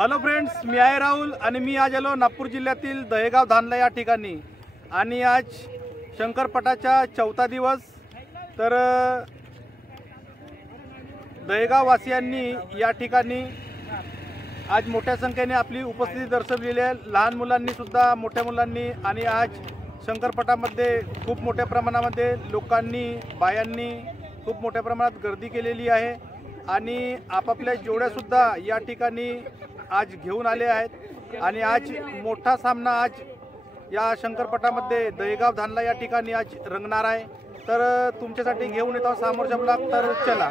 Hello friends, मी आहे राहुल आणि मी आज आलो नागपूर जिल्ह्यातील दहेगाव धानला या ठिकाणी। आणि आज शंकरपटाचा चौथा दिवस। तर दहेगाव वासियांनी या ठिकाणी आज मोठ्या संख्येने आपली उपस्थिती दर्शवलेली आहे। लहान मुलांनी सुद्धा, मोठ्या मुलांनी। आणि आज शंकरपटामध्ये खूप मोठ्या प्रमाणामध्ये लोकांनी, बायांनी खूप मोठ्या प्रमाणात गर्दी केलेली आहे आणि आपापल्या जोड्या सुद्धा या ठिकाणी आज घेऊन आले आहेत। आणि आज मोठा सामना आज या शंकरपटामध्ये दहेगाव धानला या ठिकाणी आज रंगणार आहे। तर तुमच्यासाठी घेऊन येतो समोरचा ब्लॉग। तर चला।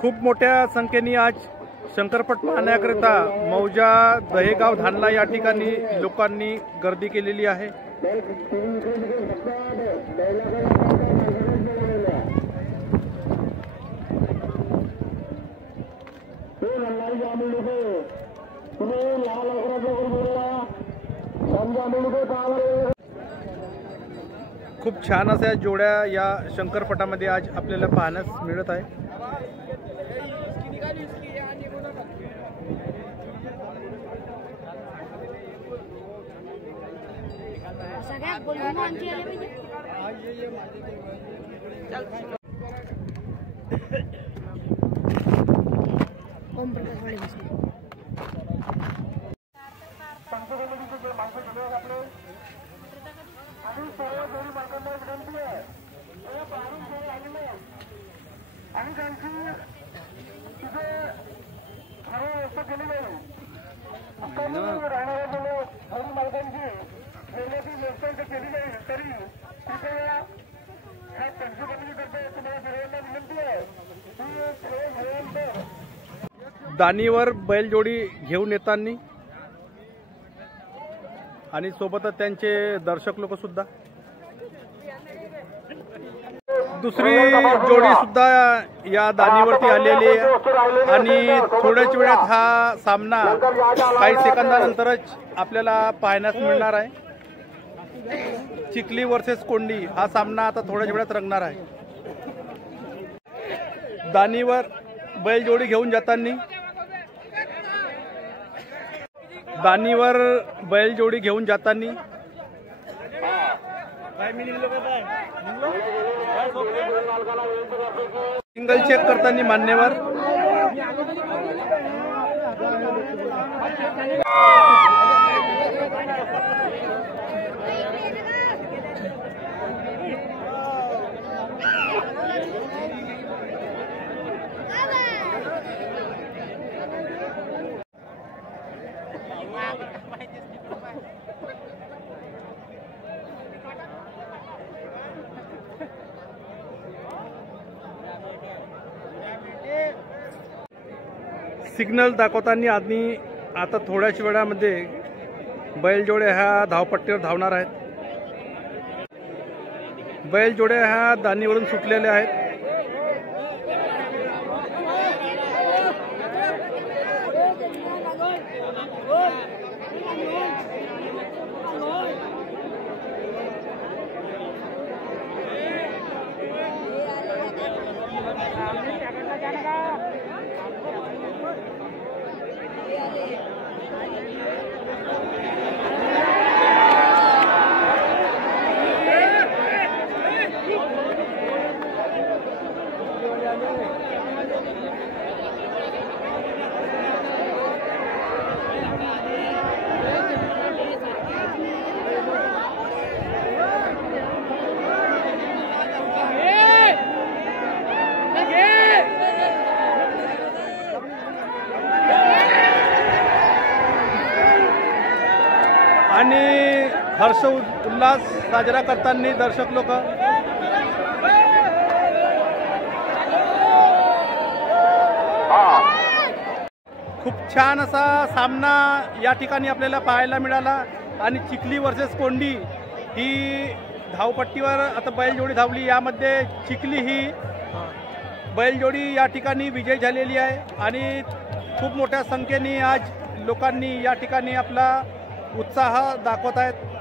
खूप मोठ्या संख्येने आज शंकरपट पाहण्याकरिता मौजा दहेगाव धानला या ठिकाणी लोकांनी गर्दी केलेली आहे। खूप छान अशा जोड्या या शंकरपटामध्ये आज आपल्याला पाहण्यास मिळत आहे। दानीवर बैलजोडी घेऊन येताना आणि सोबतच त्यांचे दर्शक लोक सुद्धा। दुसरी जोडी सुद्धा या दानीवरती आलेली आहे आणि थोड्याच वेळात हा सामना काही सेकंदानंतरच आपल्याला पाहण्यास मिळणार आहे। चिखली वर्सेस कोंडी हा सामना आता थोड्याच वेळात रंगणार आहे। दानीवर बैलजोडी घेऊन जाताना, दानीवर बैलजोडी घेऊन जाताना सिंगल चेक करताना मान्यवर। सिग्नल दाखवताना आधी आता थोड्याच वेळामध्ये बैलजोड्या ह्या धावपट्टीवर धावणार आहेत। बैलजोड्या ह्या दानीवरून सुटलेल्या आहेत। आणि हर्ष उल्हास साजरा करताना दर्शक लोक। खूप छान असा सामना या ठिकाणी आपल्याला पाहायला मिळाला। आणि चिखली वर्सेस कोंडी ही धावपट्टीवर आता बैलजोडी धावली। यामध्ये चिखली ही बैलजोडी या ठिकाणी विजय झालेली आहे आणि खूप मोठ्या संख्येने आज लोकांनी या ठिकाणी आपला उत्साह दाखवत आहेत।